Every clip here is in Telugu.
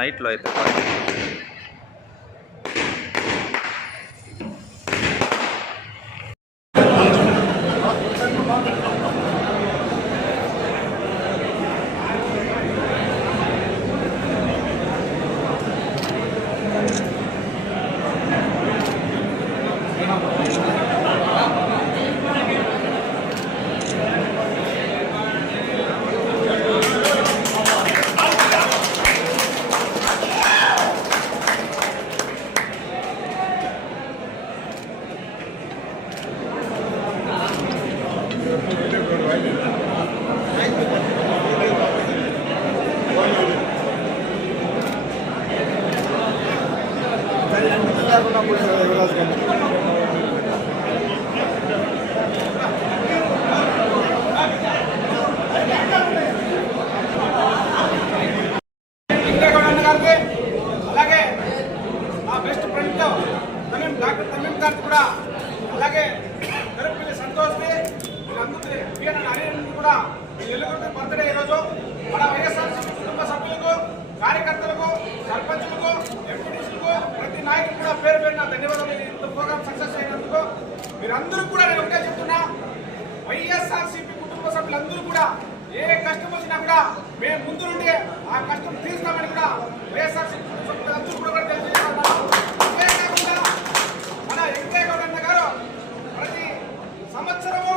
నైట్లో అయితే అలాగే మా best friend Tamim doctor Tamim గారికి కూడా అలాగే తిరుపతి సంతోష్ని కూడా ఈ బర్త్డే ఈరోజు మన వైఎస్ఆర్సీపీ ప్రోగ్రామ్ సక్సెస్ అయినందుకు మీరందరూ కూడా నేను ఒకటే చెప్తున్నా వైఎస్ఆర్సీపీ కుటుంబ సభ్యులందరూ కూడా ఏ కష్టం వచ్చినా కూడా మేము ముందు నుండి ఆ కష్టం తీరుస్తామని కూడా వైఎస్ఆర్సీపీ కుటుంబ సభ్యులందరూ కూడా కూడా తెలియజేస్తున్నాను అంతేకాకుండా మన వెంకయ్యగౌడ అన్న గారు ప్రతి సంవత్సరము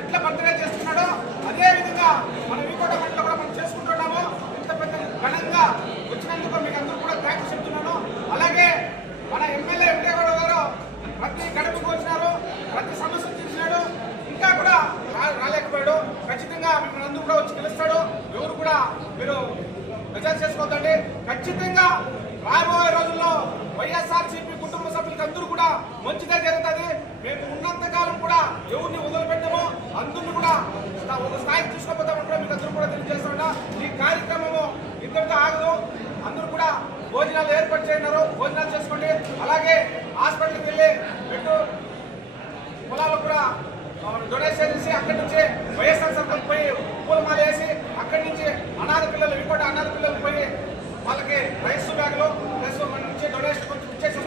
ఎట్లా బర్త్డే చేస్తున్నాడో అదే విధంగా మన వికోట మండలిలో కూడా మనం చేసుకుంటున్నాము ఇంత పెద్ద ఘనంగా వచ్చినందుకు మీకు అందరూ కూడా థ్యాంక్స్ చెప్తున్నాను అలాగే మన ఎమ్మెల్యే వెంకయ్యగౌడ గారు ప్రతి గడుపుకు వచ్చినారు ప్రతి సమస్య తీర్చినాడు ఇంకా కూడా రా- రాలేకపోయాడు ఖచ్చితంగా మిమ్మల్ని అందరూ కూడా వచ్చి గెలుస్తాడు ఎవరు కూడా మీరు ప్రజలు చేసుకోవద్దండి ఖచ్చితంగా రాబోయే రోజుల్లో వైఎస్ఆర్సీపీ కుటుంబ సభ్యులందరూ అందరూ కూడా మంచిదే జరుగుతుంది. మేము ఉన్నంత కాలం కూడా ఎవరిని వదిలిపెట్టామో అందరిని కూడా ఒక స్థాయికి తీసుకుపోతామని కూడా మీకు అందరూ కూడా తెలియజేస్తున్నా ఈ కార్యక్రమము ఇద్దరితో ఆగదు. అందరూ కూడా భోజనాలు ఏర్పాటు చేయన్నారు. భోజనాలు చేసుకోండి. అలాగే హాస్పిటల్కి వెళ్ళి పెట్టు. పొలాలకు కూడా డొనేషన్ ఇచ్చి అక్కడి నుంచి వైఎస్ఆర్ సర్పంచ్ పోయి పూలమాల వేసి అక్కడి నుంచి అనాథ పిల్లలు ఇంకోటి అనాథ పిల్లలు పోయి వాళ్ళకి రైస్ బ్యాగులు ప్లస్ మన నుంచి డొనేషన్ కొంచెం ఇచ్చేసి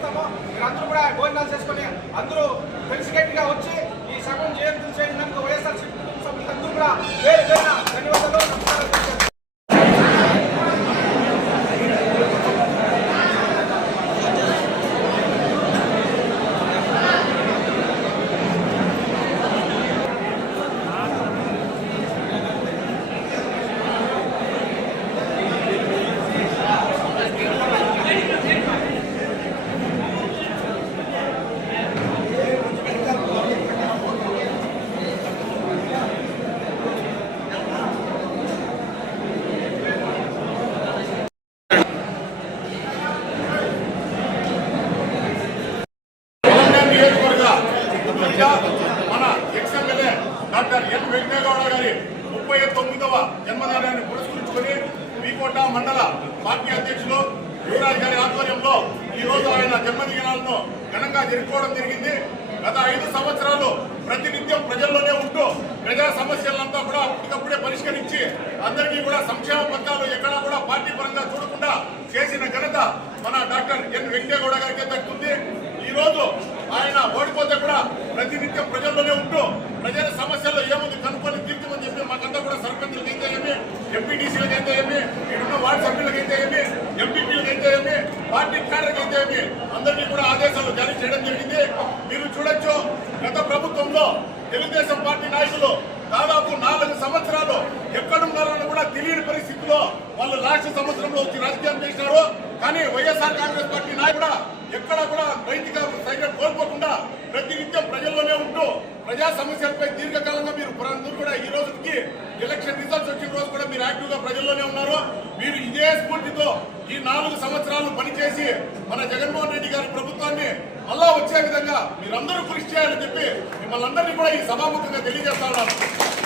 మీరు అందరూ కూడా భోజనాలు చేసుకొని అందరూ కలిసికట్టుగా వచ్చి ఈ సగం జయంతి చేయడానికి వైఎస్ఆర్ సభ్యులు అందరూ కూడా వేరు ముఖ్యంగా మన ఎక్స్ఎమ్మెల్యే డాక్టర్ ఎన్ వెంకటగౌడ గారి ముప్పై తొమ్మిదవ జన్మదినాన్ని పురస్కరించుకుని మీకోట మండల పార్టీ అధ్యక్షులు యువరాజ్ గారి ఆధ్వర్యంలో ఈ రోజు ఆయన జన్మదినాలను ఘనంగా జరుపుకోవడం జరిగింది. గత ఐదు సంవత్సరాలు ప్రతినిత్యం ప్రజల్లోనే ఉంటూ ప్రజా సమస్యలంతా కూడా అప్పటికప్పుడే పరిష్కరించి అందరికీ కూడా సంక్షేమ పథకాలు ఎక్కడా కూడా పార్టీ పరంగా చూడకుండా చేసిన ఘనత మన డాక్టర్ ఎన్ వెంకటగౌడ గారికి దక్కుతుంది ఈ రోజు ఆయన ఓడిపోతే కూడా ప్రతినిత్యం ప్రజల్లోనే ఉంటూ ప్రజల సమస్యల్లో ఏముంది కనుక్కొని తీర్చమని చెప్పి మాకంతా కూడా సర్పంచులకు అయితే ఏమి ఎంపీటీసీలకు అయితే ఏమి ఇక్కడున్న వార్డు సభ్యులకు అయితే ఏమి ఎంపీపీలకు అయితే ఏమి పార్టీ క్యాడర్కి అందరికీ కూడా ఆదేశాలు జారీ చేయడం జరిగింది. మీరు చూడొచ్చు గత ప్రభుత్వంలో తెలుగుదేశం పార్టీ నాయకులు దాదాపు నాలుగు సంవత్సరాలు ఎక్కడున్నారని కూడా తెలియని పరిస్థితిలో వాళ్ళు లాస్ట్ సంవత్సరంలో వచ్చి రాజకీయం చేసినారు. కానీ వైఎస్ఆర్ కాంగ్రెస్ పార్టీ నాయకుడు ఎక్కడ కూడా నైతిక సైకిల్ కోల్పోకుండా ప్రతినిత్యం ప్రజల్లోనే ఉంటూ ప్రజా సమస్యలపై దీర్ఘకాలంగా మీరు అందరూ కూడా ఈ రోజుకి ఎలక్షన్ రిజల్ట్స్ వచ్చిన రోజు కూడా మీరు యాక్టివ్గా ప్రజల్లోనే ఉన్నారు. మీరు ఇదే స్ఫూర్తితో ఈ నాలుగు సంవత్సరాలు పనిచేసి మన జగన్మోహన్ రెడ్డి గారి ప్రభుత్వాన్ని మళ్ళా వచ్చే విధంగా మీరందరూ కృషి చేయాలని చెప్పి మిమ్మల్ని అందరినీ కూడా ఈ సభాముఖంగా తెలియజేస్తా ఉన్నాను.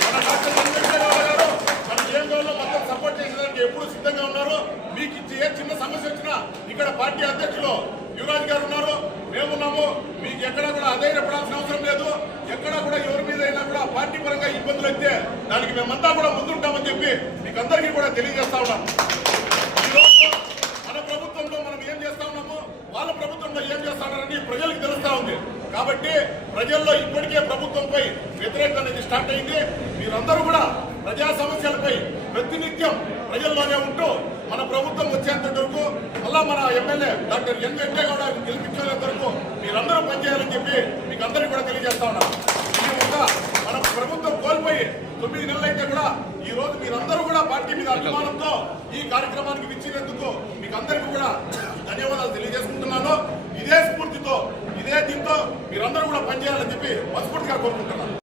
మన డాక్టర్ చంద్రశేఖరరావు గారు మన కేంద్రంలో మొత్తం సపోర్ట్ చేసేదానికి ఎప్పుడు సిద్ధంగా ఉన్నారు. మీకు ఏ చిన్న సమస్య వచ్చినా ఇక్కడ పార్టీ అధ్యక్షులు యువరాజ్ గారు ఉన్నారు. మేమున్నాము మీకు ఎక్కడ కూడా అధైర్యపడాల్సిన అవసరం లేదు. ఎక్కడ కూడా ఎవరి మీద అయినా కూడా పార్టీ పరంగా ఇబ్బందులు అయితే దానికి మేమంతా కూడా ముందుంటామని చెప్పి మీకు అందరికీ కూడా తెలియజేస్తా ఉన్నాం. ఈరోజు మన ప్రభుత్వంలో మనం ఏం చేస్తా ఉన్నాము? వాళ్ళ ప్రభుత్వంలో ఏం చేస్తా ప్రజలకు తెలుస్తా ఉంది. కాబట్టి ప్రజల్లో ఇప్పటికే ప్రభుత్వంపై వ్యతిరేకత అనేది స్టార్ట్ అయింది. మీరందరూ కూడా ప్రజా సమస్యలపై ప్రతినిత్యం ప్రజల్లోనే ఉంటూ మన ప్రభుత్వం వచ్చేంత వరకు మన ఎమ్మెల్యే డాక్టర్ ఎన్ వెంకయ్యగౌడ గెలిపించేంత వరకు మీరందరూ పనిచేయాలని చెప్పి మీకు అందరికీ కూడా తెలియజేస్తా ఉన్నాం. మన ప్రభుత్వం కోల్పోయి తొమ్మిది నెలలైతే కూడా ఈ రోజు మీరందరూ కూడా పార్టీ మీద అభిమానంతో ఈ కార్యక్రమానికి విచ్చినందుకు మీకు అందరికీ కూడా ధన్యవాదాలు తెలియజేసుకుంటున్నాను. ఇదే స్ఫూర్తితో ఇదే దీంతో మీరందరూ కూడా పనిచేయాలని చెప్పి మనస్ఫూర్తిగా కోరుకుంటున్నాను.